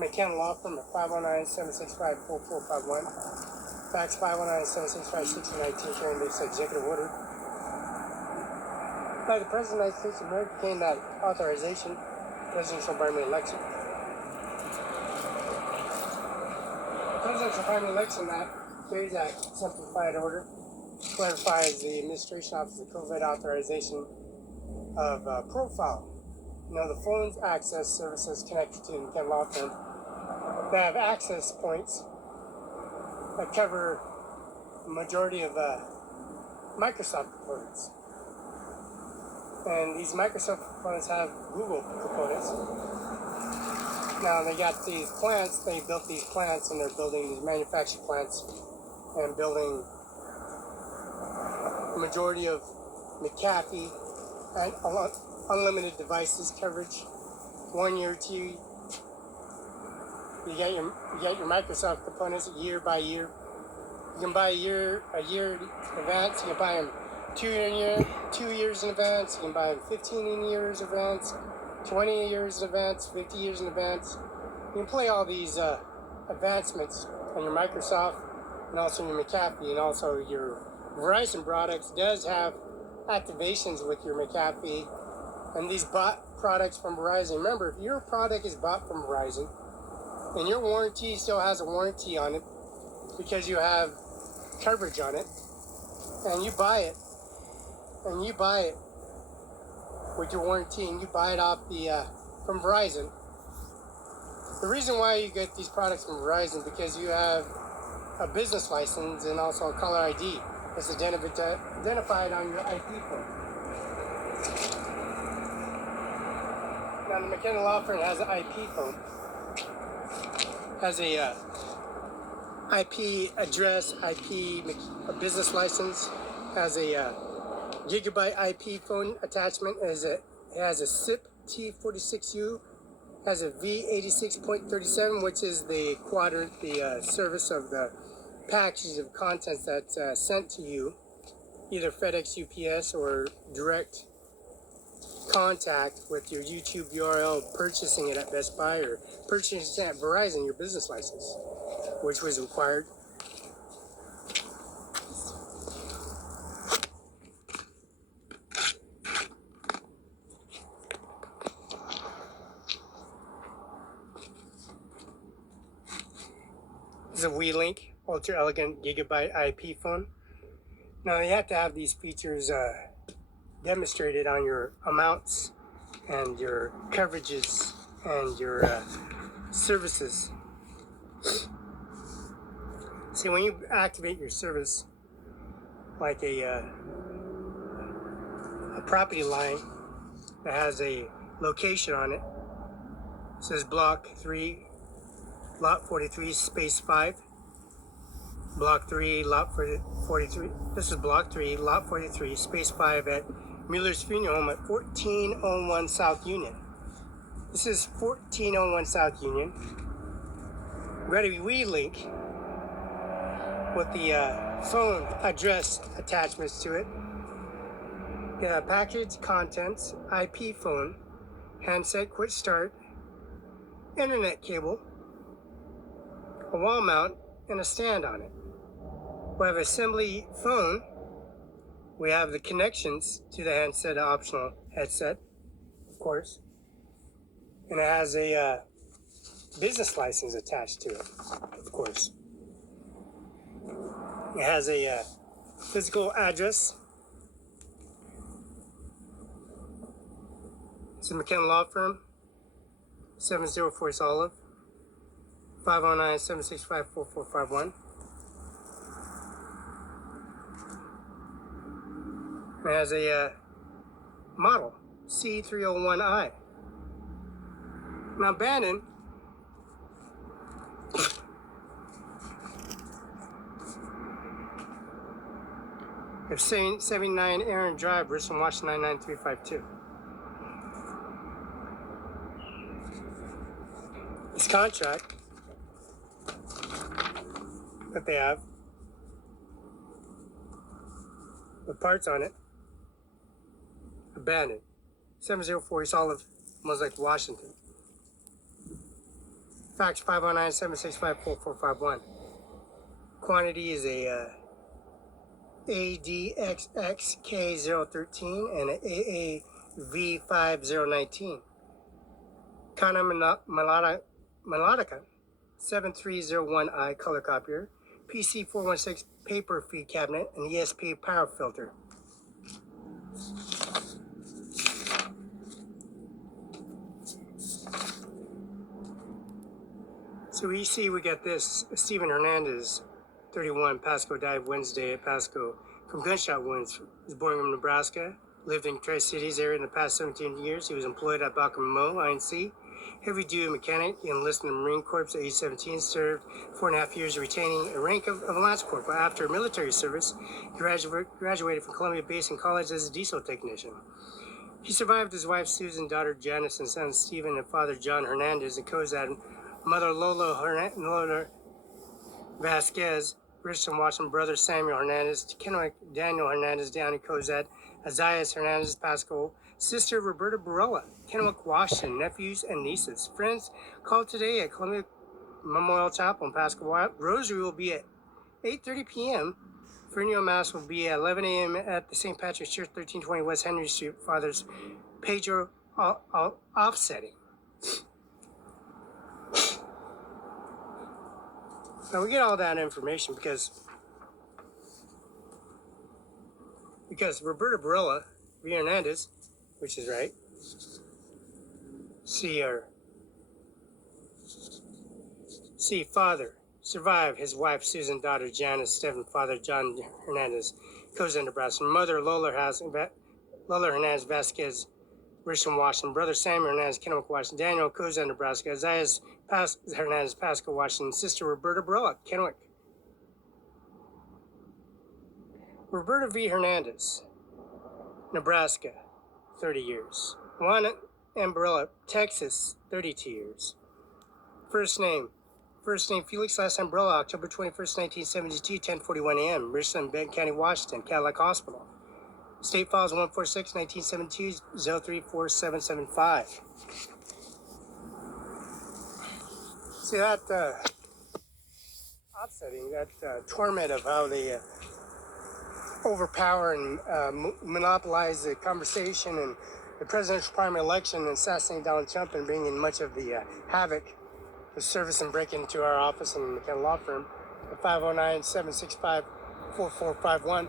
McKenna Law Firm at 509-765-4451. Fax 509-765-6019, carrying this executive order. By the President of the United States of America, gained that authorization, presidential primary election. The presidential primary election act carries that simplified order, clarifies the Administration Office of COVID authorization of profile. You know, the phone's access services connected to the McKenna Law Firm. They have access points that cover the majority of Microsoft components. And these Microsoft components have Google components. Now they got these plants, they built these plants, and they're building these manufactured plants and building the majority of McAfee and unlimited devices coverage. 1 year, 2 year. You get your Microsoft components year by year. You can buy a year in advance. You can buy them 2 years in advance. You can buy them 15 years in advance, 20 years in advance, 50 years in advance. You can play all these advancements on your Microsoft and also your McAfee, and also your Verizon products does have activations with your McAfee and these bought products from Verizon. Remember, if your product is bought from Verizon and your warranty still has a warranty on it because you have coverage on it, and you buy it with your warranty, and you buy it off from Verizon. The reason why you get these products from Verizon because you have a business license and also a caller ID that's identified on your IP phone. Now the McKenna Law Firm has an IP phone, has a IP address, a business license, has a gigabyte IP phone attachment, it has a SIP T46U, has a V86.37, which is the quadrant, the service of the packages of contents that's sent to you, either FedEx, UPS, or direct contact with your YouTube URL, purchasing it at Best Buy or purchasing it at Verizon, your business license, which was required. This is a WeLink ultra elegant gigabyte IP phone. Now you have to have these features demonstrated on your amounts and your coverages and your services. See, when you activate your service, like a property line that has a location on it, it says block 3, lot 43, space 5. Block 3, lot 43. This is block 3, lot 43, space 5 at Mueller's Funeral Home at 1401 South Union. This is 1401 South Union. We got a WeLink with the phone address attachments to it. Package contents, IP phone, handset quick start, internet cable, a wall mount, and a stand on it. We have assembly phone. We have the connections to the handset, optional headset, of course. And it has a business license attached to it, of course. It has a physical address. It's a McKenna Law Firm, 704 East Olive, 509-765-4451. It has a model, C301I. Now Bannon of 79 Aaron Drive, Bristol, Washington, 99352. This contract that they have with parts on it, abandoned. 704 East Olive, Mosaic, Washington. Fax 509-765-4451. Quantity is a ADXXK013 and an AAV5019. Kana Melodica 7301I color copier, PC416 paper feed cabinet, and ESP power filter. So we see we got this Stephen Hernandez, 31, Pasco, died Wednesday at Pasco from gunshot wounds. Was born in Nebraska, lived in Tri-Cities area in the past 17 years. He was employed at CIMARON5INC, heavy-duty mechanic. He enlisted in the Marine Corps at age 17, served 4.5 years, retaining a rank of Lance Corporal. After military service, he graduated from Columbia Basin College as a diesel technician. He survived his wife Susan, daughter Janice, and son Stephen, and father John Hernandez, and co-dad mother Lola Vasquez, Richardson Washington, brother Samuel Hernandez, Kennewick Daniel Hernandez, Downey Cozad, Azias Hernandez Pascal, sister Roberta Barela, Kennewick Washington, nephews and nieces. Friends, call today at Columbia Memorial Chapel in Pascal. Rosary will be at 8:30 p.m. Funeral Mass will be at 11 a.m. at the St. Patrick's Church, 1320 West Henry Street. Father's Pedro offsetting. Now we get all that information because Roberta Barela, V. Hernandez, which is right, see father, survived his wife Susan, daughter Janice, Stephen, father John Hernandez, cousin Nebraska, mother Lola Hernandez Vasquez, Richardson Washington, brother Samuel Hernandez, Kennewick Washington, Daniel cousin Nebraska, Azias Hernandez Pasco Washington, sister Roberta Barela, Kennewick. Roberta V. Hernandez, Nebraska, 30 years. Juan M. Barela, Texas, 32 years. First name Felix, last name Barela, October 21st, 1972, 10:41 a.m. Richardson, Benton County, Washington, Cadillac Hospital. State files 146, 1972, 034775. See that upsetting, that torment of how they overpower and monopolize the conversation and the presidential primary election and assassinating Donald Trump and bringing much of the havoc of service and breaking into our office in the law firm at 509-765-4451,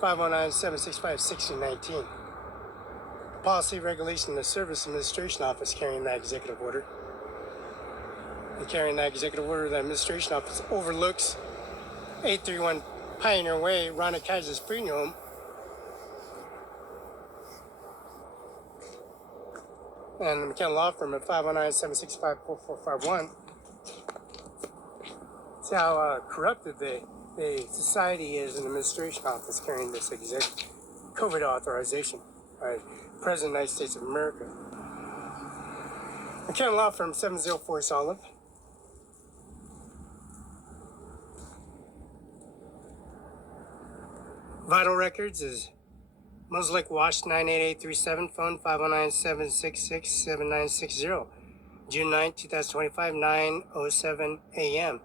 509-765-6019. Policy Regulation of the Service Administration Office carrying that executive order. And carrying that executive order, the administration office overlooks 831 Pioneer Way, Ronna Kaiser's funeral home. And the McKenna Law Firm at 509-765-4451. See how corrupted the society is in the administration office carrying this COVID authorization by the President of the United States of America. McKenna Law Firm, 704 Olive. Vital Records is Moslick Wash 98837, phone 509-766-7960. June 9, 2025, 9:07 a.m.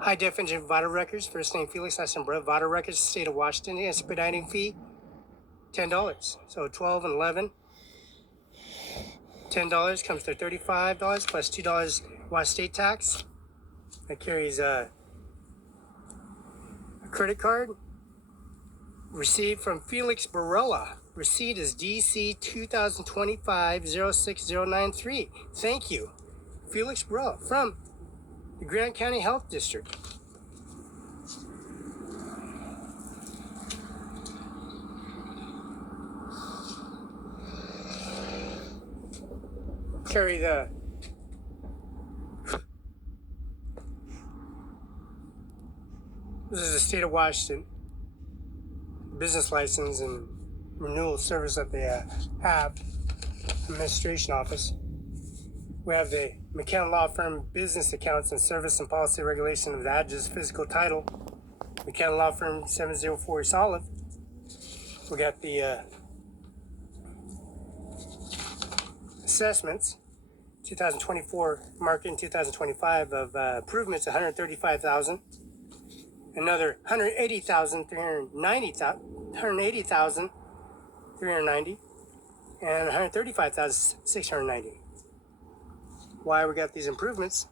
High Definition Vital Records, first name Felix, last name Brett. Vital Records, State of Washington, expediting fee $10. So 12 and 11. $10 comes to $35 plus $2 Wash state tax. That carries a credit card. Receipt from Felix Barela. Receipt is DC 2025-06093. Thank you, Felix Barela from the Grant County Health District. Carry the this is the state of Washington business license and renewal service that they have administration office. We have the McKenna Law Firm business accounts and service and policy regulation of the address physical title. McKenna Law Firm 704 Olive. We got the assessments 2024 market in 2025 of improvements, 135,000. Another 180,390, and 135,690. Why we got these improvements?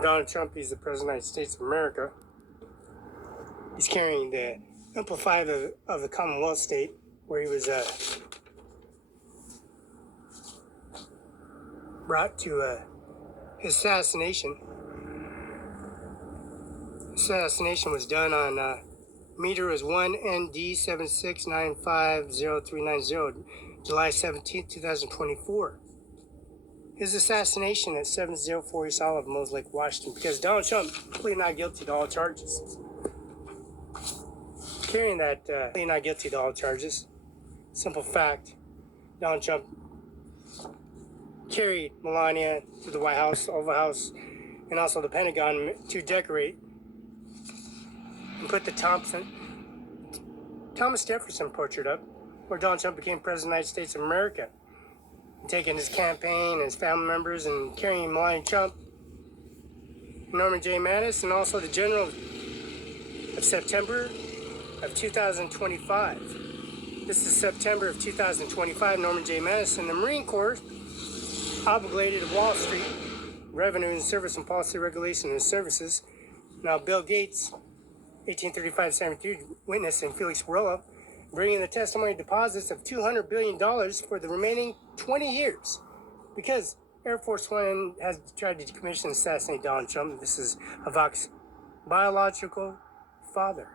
Donald Trump, he's the President of the United States of America. He's carrying the amplified of the Commonwealth state, where he was brought to his assassination. Assassination was done on meter was 1ND76950390, July 17th, 2024. His assassination at 704 East Olive, Mose Lake, Washington, because Donald Trump pleaded not guilty to all charges. Carrying that pleaded not guilty to all charges. Simple fact, Donald Trump carried Melania to the White House, the Oval House, and also the Pentagon to decorate and put the Thomas Jefferson portrait up, where Donald Trump became President of the United States of America. Taking his campaign and his family members and carrying Melania Trump, Norman J. Mattis, and also the General of September of 2025. This is September of 2025. Norman J. Mattis and the Marine Corps obligated to Wall Street, Revenue and Service and Policy Regulation and Services. Now Bill Gates, 1835-73, witness and Felix Barela, bringing the testimony deposits of $200 billion for the remaining 20 years, because Air Force One has tried to decommission and assassinate Donald Trump. This is Ivanka's biological father.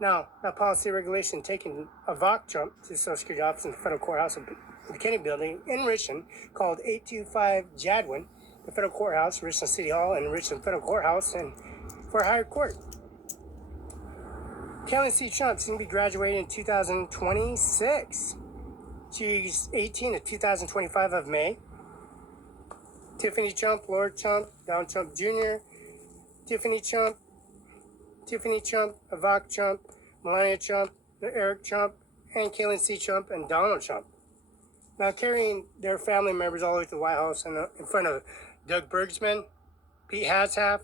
Now, that policy regulation taking Ivanka Trump to the Social Security office in the federal courthouse of the Kennedy Building in Richmond, called 825 Jadwin, the federal courthouse, Richmond City Hall, and Richmond Federal Courthouse, and for a higher court. Kelly C. Trump is going to be graduating in 2026. She's 18 in 2025 of May. Tiffany Trump, Lord Trump, Donald Trump Jr., Tiffany Trump, Ivanka Trump, Melania Trump, Eric Trump, and Caitlin C. Trump, and Donald Trump. Now carrying their family members all the way to the White House in front of Doug Bergsman, Pete Hatzhaff,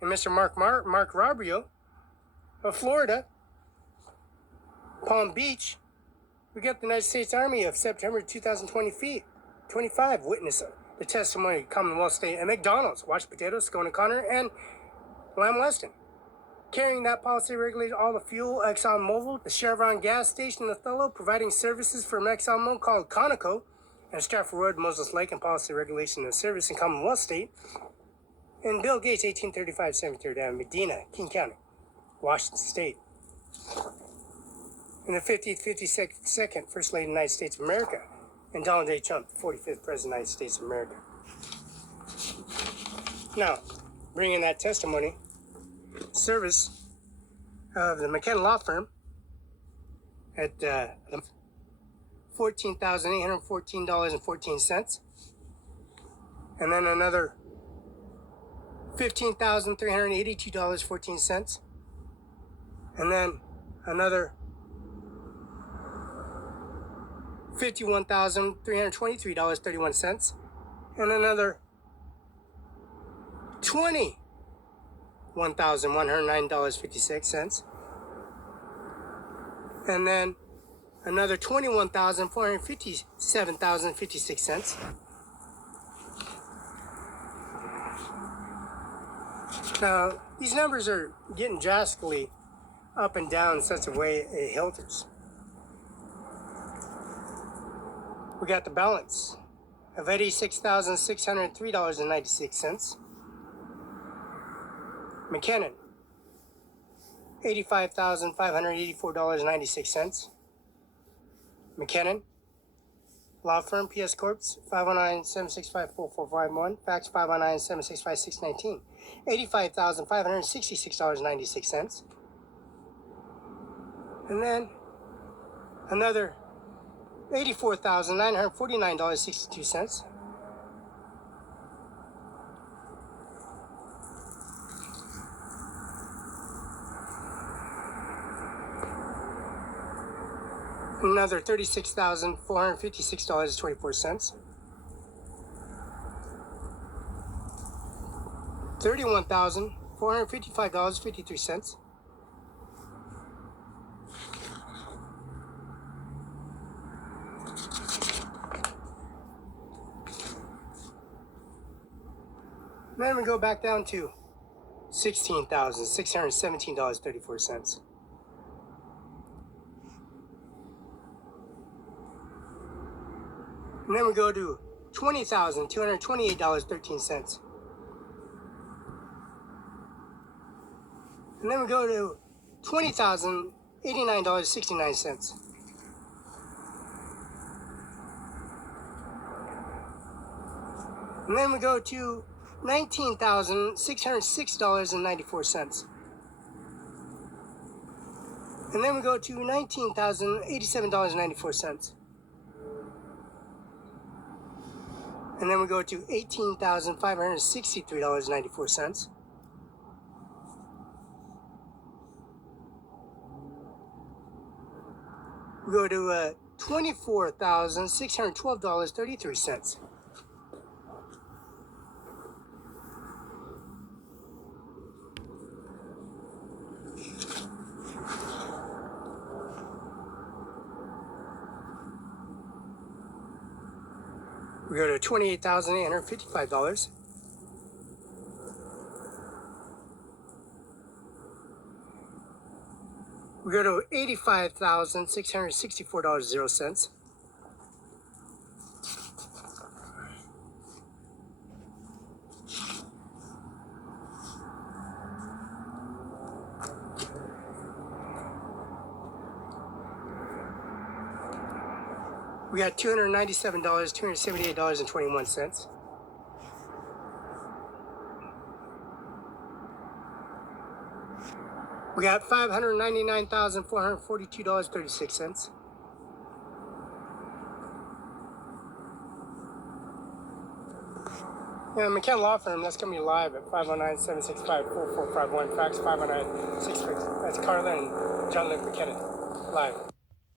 and Mr. Mark Rubio of Florida, Palm Beach. We got the United States Army of September 2025 witness the testimony of Commonwealth State and McDonald's, Washed Potatoes, Scone and Connor, and Lamb Weston. Carrying that policy regulated all the fuel, ExxonMobil, the Chevron gas station in Othello, providing services for ExxonMobil called Conoco, and Stratford Road, Moses Lake, and policy regulation and service in Commonwealth State. And Bill Gates, 1835-73, down in Medina, King County, Washington State. And the 50th, 52nd First Lady of the United States of America, and Donald J. Trump, 45th President of the United States of America. Now, bringing that testimony, service of the McKenna Law Firm at $14,814.14, and then another $15,382.14, and then another $51,323.31, and another $21,109.56, and then another $21,457.56. Now, these numbers are getting drastically up and down in such a way it hilters. We got the balance of $86,603.96. McKinnon, $85,584.96. McKinnon, Law Firm, PS Corp, 509-765-4451, fax 509-765-619, $85,566.96. And then another $84,949.62. Another $36,456.24. $31,455.53. Then we go back down to $16,617.34. And then we go to $20,228.13. And then we go to $20,089.69. And then we go to $19,606.94. And then we go to $19,087.94. And then we go to $18,563.94. We go to $24,612.33. We go to $28,855. We go to $85,664.00. We got $297, $278.21. We got $599,442.36. Yeah, McKenna Law Firm, that's going to be live at 509-765-4451, fax 509-66. That's Carla and John Luke McKenna, live.